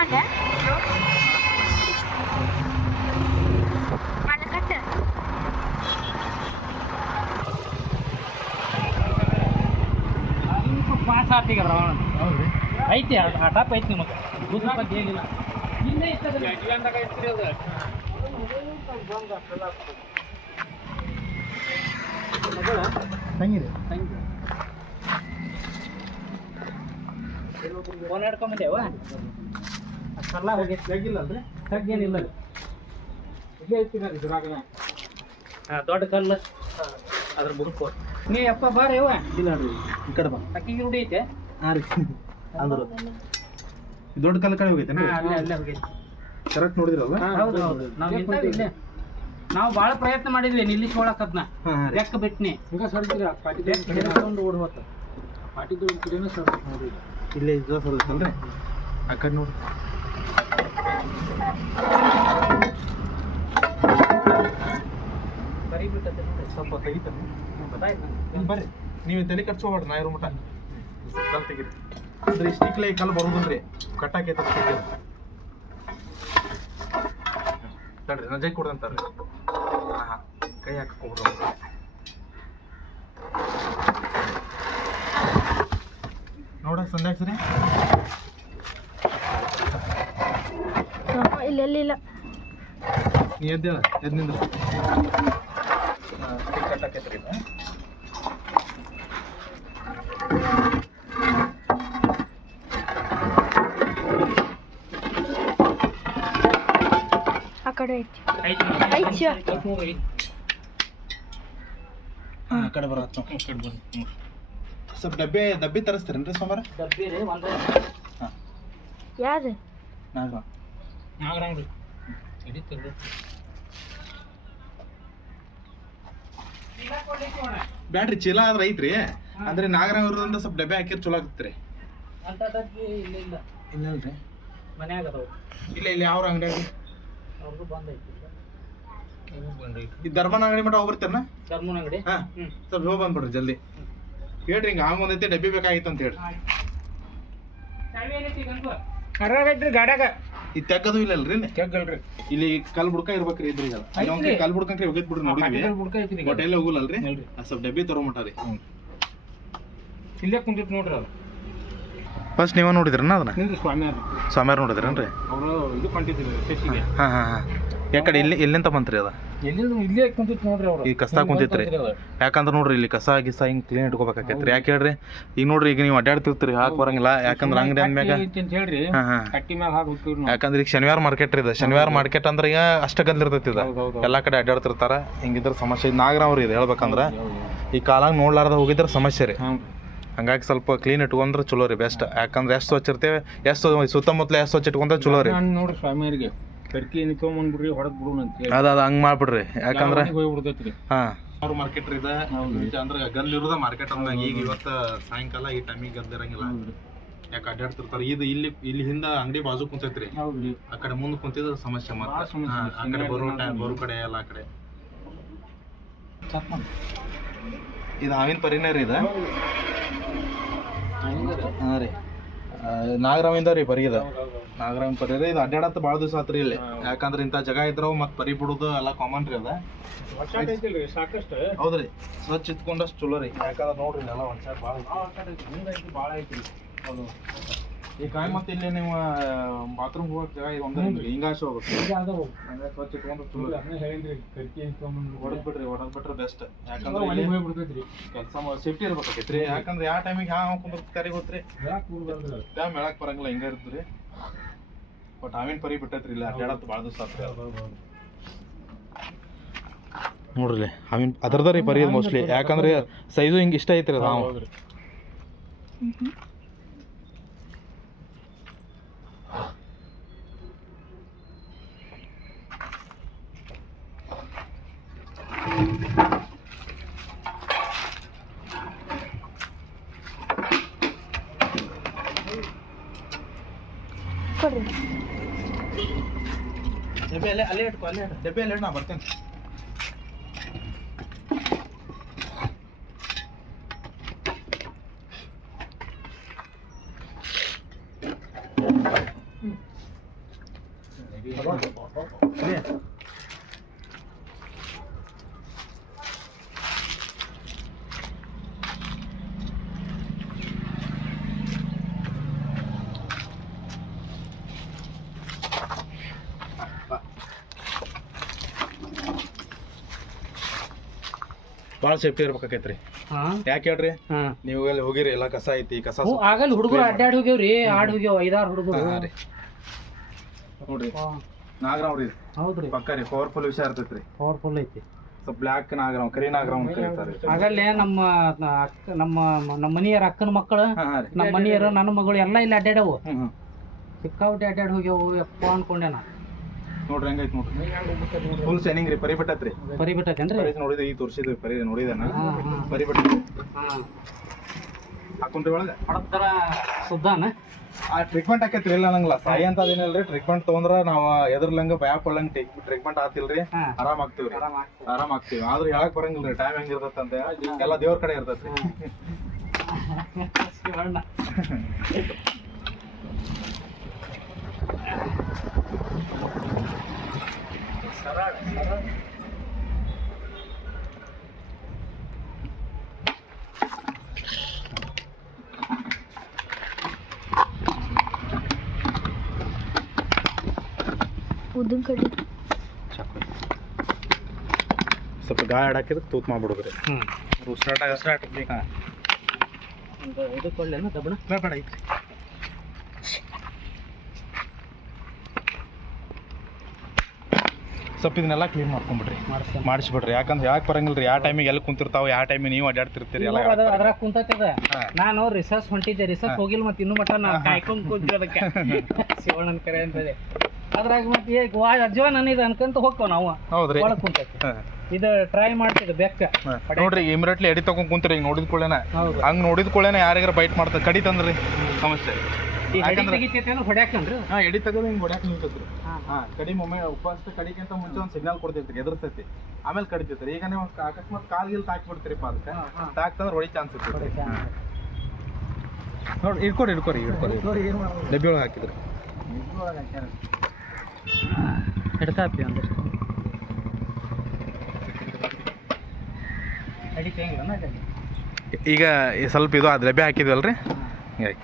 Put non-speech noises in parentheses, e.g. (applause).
ಮಾಡ್ದೆ ಮಾಡ್ಲ ಕಟ್ಟು ಪಾಸ್ ಆತೀಗ ರಾವಣ ಹೌದ್ರಿ ಐತಿ ಆ ಆ ಟಪ್ ಐತಿ ನಿಮಗೆ ಬೂತ್ ಬಗ್ಗೆ ಏನಿಲ್ಲ ಇಲ್ಲೇ ಇರ್ತದೆ ತಂಗಿದೆ ಫೋನ್ ಹಿಡ್ಕೊಂಬಂದೇವ ಕಲ್ಲ ಹೋಗಿ ಅಂದ್ರೆ ತಗ್ಗೇನಿಲ್ಲ ಇಲ್ಲೇ ಐತಿ ನೋಡಿ ಇದ್ರಾಗ ಹಾಂ ದೊಡ್ಡ ಕಲ್ಲು. ಅದ್ರ ಬುಡಕು ನೀ ಅಪ್ಪ ಬಾರ ಯವ್ವ ಇಲ್ಲ ನೋಡ್ರಿ ಈ ಕಡೆ ಬಾ. ಅಕ್ಕಿಗೆ ರೂಢಿ ಐತೆ? ಹಾಂ ರೀ. ಅಂದ್ರು. ದೊಡ್ಡ ಕಲ್ಲು ಕಡೆ ಹೋಗೈತೆ ಅಲ್ಲೇ ಅಲ್ಲೇ ಹೋಗಿ ಕರೆಕ್ಟ್ ನೋಡಿದ್ರಲ್ಲ ಹೌದು ಹೌದು. ನಾವು ಬಹಳ ಇಲ್ಲೇ. ನಾವು ಭಾಳ ಪ್ರಯತ್ನ ಮಾಡಿದ್ವಿ ನಿಲ್ಲಿಸ್ಕೊಳಕದ್ನ ಹಾಂ ಹಾಂ ಲೆಕ್ಕ ಬಿಟ್ನಿ? ಹಿಂಗ ಸರ್ತೀರ? ಪಾಟಿ ಹಿಡ್ಕೊಂಡು ಓಡ್ ಹೋತ ಪಾಟಿದು ಕಿಡಿನ ಸರ್ ನೋಡಿ ಇಲ್ಲೇ ಇದು ಸಲ್ತಲ್ರಿ ಆ ಕಡೆ ನೋಡಿ. ಸ್ವಲ್ಪ ತೆಗಿತಾನೆ ಗೊತ್ತಾಯ್ತು ಬರ್ರಿ. ನೀವು ತಲೆ ಕಟ್ಸೋಬೇಡ್ರಿ ನಾ ಇರೋ ಮಠ ಕಲ್ ತೆಗೀರಿ. ಅಂದ್ರೆ ಇಷ್ಟಿಕ್ಲೆ ಕಲ್ ಕಲ್ಲು ಕಟ್ಟಾಕೆ ತಡ್ರಿ ನಾ ಜೈ ಹಾಂ ಕೈ ಹಾಕೋಬಿಡ ನೋಡ ಸಂಧ್ಯಾಗ ಇಲ್ಲ ಇಲ್ಲ ಇಲ್ಲ. ನೀ ಎದ್ದೇಳ ಎದ್ ನಿಂದ್ರ. ಕಟ್ಟಾಕೈತ್ರಿ ಆ ಕಡೆ ಐತಿ. ಐತಿ. ಹಾಂ. ಆ ಕಡೆ ಬರತ್ತ ಕಡೆ ಬರ್ರಿ ಸ್ವಲ್ಪ ಡಬ್ಬೆ ಡಬ್ಬಿ ತರಿಸ್ತೀರೇನ್ರಿ ಸೋಮವಾರ? ಡಬ್ಬಿ ರೀ ಒಂದು. ಹಾಂ ಯಾವ್ದು? ನಾಗ ನಾಗರಾಂಗ್ರಿ ಹಿಡಿತಿರ್ರಿ ಬ್ಯಾಡ್ರಿ ಚೀಲ ಆದ್ರೆ ಐತ್ರಿ. ಅಂದ್ರೆ ನಾಗರಾವ್ರದಿಂದ ಸ್ವಲ್ಪ ಡಬ್ಬೆ ಹಾಕಿರ್ ಚಲೋ ಆಗುತ್ತೆ ಅಂತ ಇಲ್ಲ ಇಲ್ಲ. ಇಲ್ಲ ಇಲ್ರಿ. ಮನ್ಯಾಗ ಅದಾವ. ಇಲ್ಲ ಇಲ್ಲ ಯಾವ ಅಂಗಡಿಯಾಗ ಅವ್ರದ್ದು ಬಂದ್ ಐತಿ ಈ ದರ್ಬಾನ್ ಅಂಗಡಿ ಮಟ್ಟ ಹೋಗ್ಬರ್ತೀರನ ಧರ್ಮನ ಅಂಗಡಿ? ಹಾ. ಹ್ಮ್. ಸ್ವಲ್ಪ ಹೋಗಿ ಬಂದ್ಬಿಡ್ರಿ ಜಲ್ದಿ. ಹೇಳ್ರಿ ಹಿಂಗ ಹಂಗ ಒಂದೈತೆ ಡಬ್ಬಿ ಬೇಕಾಗಿತ್ತು ಅಂತ ಹೇಳ್ರಿ ಕರ್ರಾಗೈತ್ರಿ ಗಾಡ್ಯಾಗ. ಈ ತೆಗದು ಇಲ್ಲ ಅಲ್ರಿ ಕೆಗ್ಗಲ್ರಿ ಇಲ್ಲಿ ಕಲ್ ಬುಡ್ಕ ಇರ್ಬೇಕ್ರಿ ಇದ್ರಿ ಐತ್ರಿ. ಕಲ್ ಬುಡ್ಕಂಕ್ರಿ ಹೋಗಿದ್ ಬಿಡ್ರಿ ನೋಡಿದ್ವಿ. ಬುಡ್ಕ ಐತ್ರಿ ಹೋಟೆಲ್ ಹೋಗಲ್ಲಲ್ರಿ ಇಲ್ರಿ. ಆ ಸ್ವಲ್ಪ ಡಬ್ಬಿ ತರೋಮಟ ರೀ. ಇಲ್ಲೇ ಕುಂದಿತ್ ನೋಡ್ರಿ ಅದು. ಫಸ್ಟ್ ನೀವ ನೋಡಿದ್ರನ ಅದನ್ನ? ಸ್ವಾಮಿಯಾರ ನೋಡಿದ್ರೇನ್ರಿ? ಅವರು ಇದು ಕೊಂಡಿದ್ರು ಶಶಿಗೆ. ಹಾ ಹಾ ಹಾ. ಯಾಕಡೆ ಇಲ್ಲಿ ಎಲ್ಲಿಂದ ಬಂತ್ರಿ ಅದ? ಎಲ್ಲಿಂದ ಇಲ್ಲೇ ಕುಂತಿತ್ ನೋಡ್ರಿ ಅವರು. ಈ ಕಸ ಕುಂತಿತ್ರಿ? ಯಾಕಂದ್ರೆ ನೋಡ್ರಿ ಇಲ್ಲಿ ಕಸ ಗಿಸ ಹಿಂಗ್ ಕ್ಲೀನ್ ಇಟ್ಕೋಬೇಕಾಕೈತ್ರಿ. ಯಾಕೆ ಹೇಳ್ರಿ? ಈಗ ನೋಡ್ರಿ ಈಗ ನೀವು ಅಡ್ಡಾಡ್ತಿರ್ತೀರಿ ಹಾಕ್ ಬರಂಗಿಲ್ಲ. ಯಾಕಂದ್ರೆ ಅಂಗಡಿ ಅಂದ್ಮ್ಯಾಗ ಅಂತ ಹೇಳ್ರಿ ಕಟ್ಟಿ ಹಾಕಿ ಹೋಗ್ತೀವಿ ಯಾಕಂದ್ರೆ ಈಗ ಶನಿವಾರ ಮಾರ್ಕೆಟ್ ರೀ ಇದು. ಶನಿವಾರ ಮಾರ್ಕೆಟ್ ಅಂದ್ರೆ ಈಗ ಅಷ್ಟ ಗದ್ಲಿರ್ತೈತಿ ಇದು. ಎಲ್ಲಾ ಕಡೆ ಅಡ್ಡಾಡ್ತಿರ್ತಾರ ಹಿಂಗಿದ್ರ ಸಮಸ್ಯೆ. ನಾಗರಾವ್ರಿ ಇದು ಹೇಳ್ಬೇಕಂದ್ರ ಈ ಕಾಲಾಗ ನೋಡ್ಲಾರ್ದ ಹೋಗಿದ್ರ ಸಮಸ್ಯೆ ರೀ. ಹಂಗಾಗಿ ಸ್ವಲ್ಪ ಕ್ಲೀನ್ ಇಟ್ಕೊಂಡ್ರೆ ಚಲೋ ರೀ ಬೆಸ್ಟ್ ಯಾಕಂದ್ರೆ ಎಷ್ಟು ಸ್ವಚ್ಛ ಇರ್ತೇವೆ ಎಷ್ಟು ಸುತ್ತಮುತ್ತಲ ಎಷ್ಟು ಸ್ವಚ್ಛ ಇಟ್ಕೊಂಡ್ರೆ ಚಲೋ ರೀ. ನಾನು ನೋಡ್ರಿ ಸ್ವಾಮಿಯರಿಗೆ ಕರ್ಕಿ ನಿತ್ಕೊಂಬಂದ್ಬಿಡ್ರಿ ಹೊರಗೆ ಬಿಡು ಅಂತ ಹೇಳಿ. ಅದ ಅದ ಹಂಗ್ ಮಾಡ್ಬಿಡ್ರಿ. ಯಾಕಂದ್ರೆ ಹೋಗ್ಬಿಡ್ತೈತ್ರಿ ಹಾಂ. ಅವ್ರ ಮಾರ್ಕೆಟ್ ರೀ ಇದು. ಅಂದ್ರೆ ಗಲ್ಲಿ ಇರೋದ ಮಾರ್ಕೆಟ್ ಅಂದಾಗ ಈಗ ಇವತ್ತು ಸಾಯಂಕಾಲ ಈ ಟೈಮಿಗೆ ಗದ್ದಿರಂಗಿಲ್ಲ ಯಾಕೆ ಅಡ್ಡಾಡ್ತಿರ್ತಾರೆ ಇದು ಇಲ್ಲಿ ಇಲ್ಲಿ ಹಿಂದೆ ಅಂಗಡಿ ಬಾಜು ಕುಂತೈತ್ರಿ ಆ ಕಡೆ ಮುಂದೆ ಕುಂತಿದ್ರೆ ಸಮಸ್ಯೆ ಮತ್ತೆ. ಆ ಕಡೆ ಬರೋ ಟೈಮ್ ಬರೋ ಕಡೆ ಎಲ್ಲ ಆ ಕಡೆ. ಇದು ಹಾವಿನ ಪರಿನೇ ರೀ ಇದು. ಹಾಂ ರೀ. ನಾಗರಾವಿಂದ ರೀ ಬರೀ ಇದು ನಾಗರಾವಿನ ಪರಿ ರೀ ಇದು ಅಡ್ಡಾಡತ್ತ ಭಾಳ ದಿವಸ ಆತ್ರಿ ಇಲ್ಲಿ. ಯಾಕಂದ್ರೆ ಇಂಥ ಜಾಗ ಇದ್ರವು ಮತ್ತೆ ಪರಿ ಬಿಡುದು ಎಲ್ಲ ಕಾಮನ್ ರೀ ಅದ. ಹೌದ್ರಿ ಸ್ವಚ್ಛ ಇಟ್ಕೊಂಡಷ್ಟು ಚಲೋ ರೀ. ಯಾಕಂದ್ರೆ ನೋಡ್ರಿ ಎಲ್ಲ ಒಂದ್ಸಾರಿ ಭಾಳ ಭಾಳ ಐತಿ. ಹೌದು. ಈ ಕಾಯಿ ಮತ್ತೆ ಇಲ್ಲಿ ನೀವು ಬಾತ್ರೂಮ್ ಹೋಗಕ್ಕೆ ಜಾಗ ಇದು ಒಂದೇ ನಿಮ್ಗೆ. ಹಿಂಗಾಶ್ ಹೋಗ್ಬೇಕು. ಈಗ ಹಂಗಾಗಿ ಸ್ವಚ್ಛ ಇಟ್ಕೊಂಡ್ರೆ ಚಲೋ ರೀ ಅದನ್ನ ಹೇಳಿನ್ರಿ ಕರ್ಕಿ ಹೊಡೆದ್ ಬಿಡ್ರಿ ಹೊಡೆದ್ ಬಿಟ್ರೆ ಬೆಸ್ಟ್ ಯಾಕಂದ್ರೆ ಕೆಲಸ ಸೇಫ್ಟಿ ಇರ್ಬೇಕಾಗೈತ್ರಿ ಯಾಕಂದ್ರೆ ಯಾವ ಟೈಮಿಗೆ ಯಾವ ಕುಂದಿರ್ತಾರೆ ಗೊತ್ತ್ರಿ ಹೋತ್ರಿ. ಡ್ಯಾಮ್ ಹೇಳಕ್ ಬರಂಗಿಲ್ಲ ಹಿಂಗ ಇರ್ತ್ರಿ. ಬಟ್ ಆಮೇನ್ ಪರಿ ಬಿಟ್ಟೈತ್ರಿ ಇಲ್ಲ ಅಡ್ಡಾಡತ್ ಭಾಳ ದಿವಸ ಆತ್ರಿ. ನೋಡ್ರಿ ಆಮೇನ್ ಅದ್ರದ ರೀ ಪರಿ ಮೋಸ್ಟ್ಲಿ ಯಾಕಂದ್ರೆ ಸೈಜು ಹಿಂಗೆ ಇಷ್ಟ ಐತ್ರಿ ಅದು ಅಲ್ಲೇ ಅಲ್ಲೇ ಇಟ್ಕೊ ಅಲ್ಲೇ ಇಡು. ಡಬ್ಬೆ ಅಲ್ಲೇ ಇಡು, ನಾ ಬರ್ತೇನೆ ಭಾಳ ಸೇಫ್ಟಿ ಇರ್ಬೇಕಾಕೈತ್ರಿ. ಹಾ. ಯಾಕೆ ಹೇಳ್ರಿ? ಹಾ. ನೀವು ಅಲ್ಲಿ ಹೋಗಿರಿ ಎಲ್ಲ ಕಸ ಐತಿ ಕಸ ಹ್ಞೂ ಆಗಲ್ಲ ಹುಡುಗರು ಅಡ್ಡಾಡಿ ಹೋಗ್ಯಾವ್ರಿ ಆಡ್ ಹೋಗ್ಯಾವ ಐದಾರು ಹುಡುಗರು. ಹಾ ರೀ. ನೋಡ್ರಿ. ನಾಗರಾವ್ ರೀ. ಹೌದ್ರಿ. ಪಕ್ಕ ರೀ ಪವರ್ಫುಲ್ ವಿಷಯ ಇರ್ತೈತ್ರಿ. ಪವರ್ಫುಲ್ ಐತಿ. ಸ್ವಲ್ಪ ಬ್ಲ್ಯಾಕ್ ನಾಗರಾವ್ ಕರಿ ನಾಗರಾವ್ ಅಂತ ಕರೀತಾರೆ ಆಗಲ್ಲೇ ನಮ್ಮ ಅಕ್ಕ ನಮ್ಮ ನಮ್ಮ ಮನೆಯರ ಅಕ್ಕನ ಮಕ್ಕಳು ಹಾ ಹಾ ರೀ. ನಮ್ಮ ಮನೆಯವರು ನನ್ನ ಮಗಳು ಎಲ್ಲ ಇಲ್ಲಿ ಅಡ್ಡಾಡವು ಹ್ಮ್ ಅಡ್ಡಾಡಿ ಹೋಗ್ಯಾವು ಯಪ್ಪ ಅನ್ಕೊಂಡೆ ನಾ ನೋಡ್ರಿ ಹೆಂಗೈತಿ ನೋಡ್ರಿ. ಫುಲ್ ಶೈನಿಂಗ್ ರೀ ಪರಿ ಬಿಟ್ಟತ್ರಿ ಪರಿ ಈ ತೋರ್ಸಿದ್ವಿ ಪರಿ ನೋಡಿದೇನ? ಪರಿ ಬಿಟ್ಟತ್ರಿ ಹಾ ಹಾಕೊಂಡ್ರಿ ಒಳಗೆ. ಹೊಡದ್ರ ಸುದ್ದಾನ? ಆ ಟ್ರೀಟ್ಮೆಂಟ್ ಆಕೈತ್ರಿ ಇಲ್ಲ ನಂಗಲ್ಲ ಸಾಯಿ ಅಂತ ಅದೇನಿಲ್ರಿ ಟ್ರೀಟ್ಮೆಂಟ್ ತೊಗೊಂಡ್ರ ನಾವು ಎದ್ರಲಂಗ ಭಯ ಪಡಂಗ್ ಟ್ರೀಟ್ಮೆಂಟ್ ಆತಿಲ್ರಿ ಆರಾಮ ಆಗ್ತೀವ್ರಿ. ಆರಾಮ ಆಗ್ತೀವಿ. ಆದ್ರೆ ಹೇಳಕ್ ಬರಂಗಿಲ್ರಿ ಟೈಮ್ ಹೆಂಗ್ ಅಂತ ಎಲ್ಲ ದೇವ್ರ ಕಡೆ ಇರ್ತೈತ್ರಿ. (laughs) ಶಿವಣ್ಣ ಉದ್ದಿನ ಕಡ್ಡಿ ಸ್ವಲ್ಪ ಗಾಯ ಆಡಾಕಿದ್ರೆ ತೂತ್ ಮಾಡ್ಬಿಡುದ್ರಿ ಹ್ಮ್ ಸ್ಟಾರ್ಟ್ ಆಗ ಸ್ಟಾರ್ಟ್ ಒಂದು ಇದು ಕೊಳ್ಳೇನು ದಬ್ಬಣ ಬೇಡ ಐತ್ರಿ ಸ್ವಲ್ಪ ಇದನ್ನೆಲ್ಲ ಕ್ಲೀನ್ ಮಾಡ್ಕೊಂಬಿಡ್ರಿ. ಮಾಡ್ಸಿ ಮಾಡಿಸ್ಬಿಡ್ರಿ. ಯಾಕಂದ್ರೆ ಯಾಕೆ ಬರಂಗಿಲ್ರಿ? ಯಾವ ಟೈಮಿಗೆ ಎಲ್ಲಿ ಕುಂತಿರ್ತಾವ ಯಾವ ಟೈಮಿಗೆ ನೀವು ಅಡ್ಡಾಡ್ತಿರ್ತೀರಿ ಎಲ್ಲ ಅದ್ರಾಗ ಕುಂತೈತದ. ನಾನು ರಿಸರ್ಚ್ ಹೊಂಟಿದ್ದೆ. ರಿಸರ್ಚ್ ಹೋಗಿಲ್ಲ ಮತ್ತೆ ಇನ್ನು ಮಟ್ಟ ನಾನು ಕಾಯ್ಕೊಂಡು ಕೂತೀವಿ ಅದಕ್ಕೆ. (laughs) ಶಿವಣ್ಣನ ಕರೆ ಅಂತದೆ ಅದ್ರಾಗ ಮತ್ತೆ ಈಗ ವಾ ಅಜ್ಜವ ನನಗೆ ಅನ್ಕೊಂತ ಹೋಗ್ತಾವ ನಾವು. ಹೌದ್ರಿ. ಒಳಗೆ ಕುಂತೈತಿ. ಇದು ಟ್ರೈ ಮಾಡ್ತಿದ್ದೆ ಬೆಕ್ಕ. ನೋಡ್ರಿ ಇಮಿರೆಟ್ಲಿ ಎಡಿ ತಗೊಂಡ್ ಕುಂತ್ರಿ ಈಗ ನೋಡಿದ ಕೂಡಲೇನ. ಹಂಗೆ ಹಂಗ್ ನೋಡಿದ ಕೂಡಲೇನ ಯಾರಿಗಾರ ಬೈಟ್ ಮಾಡ್ತಾರೆ ಕಡಿತಂದ್ರಿ ಸಮಸ್ಯೆ ಹಾ ಎಡಿ ತೆಗೆದು ಹಿಂಗ್ ಹೊಡ್ಯಾಕ್ ನಿಂತೈತ್ರಿ. ಹಾ. ಹಾ ಕಡಿ ಮೊಮ್ಮೆ ಉಪವಾಸ ಕಡಿಗಿಂತ ಮುಂಚೆ ಒಂದು ಸಿಗ್ನಲ್ ಕೊಡ್ತೈತ್ರಿ ಎದುರ್ತೈತಿ ಆಮೇಲೆ ಕಡಿತೈತ್ರಿ. ಈಗ ನೀವು ಅಕಸ್ಮಾತ್ ಕಾಲ್ ಗಿಲ್ ತಾಕ್ಬಿಡ್ತೀರಿಪ್ಪ ಅದಕ್ಕೆ. ತಾಕ್ತಂದ್ರೆ ಹೊಡಿ ಚಾನ್ಸ್ ಇರ್ತೈತಿ. ನೋಡಿ ಇಡ್ಕೊಡಿ ಇಡ್ಕೊರಿ ಇಡ್ಕೊರಿ ಡಬ್ಬಿ ಒಳಗೆ ಹಾಕಿದ್ರಿ. ಹಿಡ್ಕಾಪಿ ಅಂದ್ರೆ? ಈಗ ಸ್ವಲ್ಪ ಇದು ಅದು ಡಬ್ಬಿ ಹಾಕಿದ್ವಲ್ರಿ? ಹಿಂಗಾಗಿ.